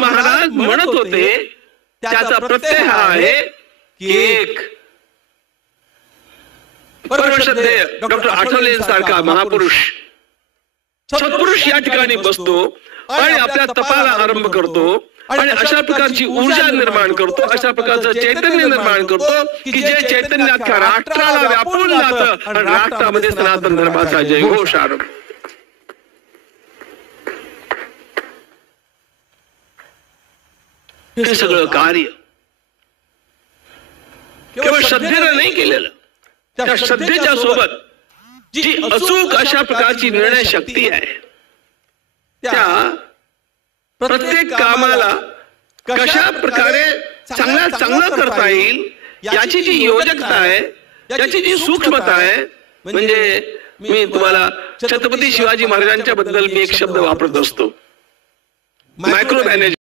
महाराज म्हणत होते त्याचा प्रत्यय हा आहे की एक परमश्रद्धेय डॉक्टर आठवले सारखा महापुरुष सत्पुरुष या ठिकाणी बसतो आणि आपल्या तपाला आरंभ करतो आणि अशा प्रकारची ऊर्जा निर्माण करतो, अशा प्रकारचं चैतन्य निर्माण करतो की जे चैतन्य अख्ख्या राष्ट्राला व्यापून जातं आणि राष्ट्रामध्ये सनातन धर्माचा जयघोष आरंभ. हे सगळं कार्य केवळ श्रद्धेनं नाही केलेलं, त्या श्रद्धेच्या सोबत जी अचूक अशा प्रकारची निर्णय शक्ती आहे, त्या प्रत्येक कामाला कशा प्रकारे चांगलं करता येईल याची जी योजकता आहे, याची जी सूक्ष्मता आहे, म्हणजे मी तुम्हाला छत्रपती शिवाजी महाराजांच्या बद्दल मी एक शब्द वापरत असतो, मायक्रो मॅनेजमेंट.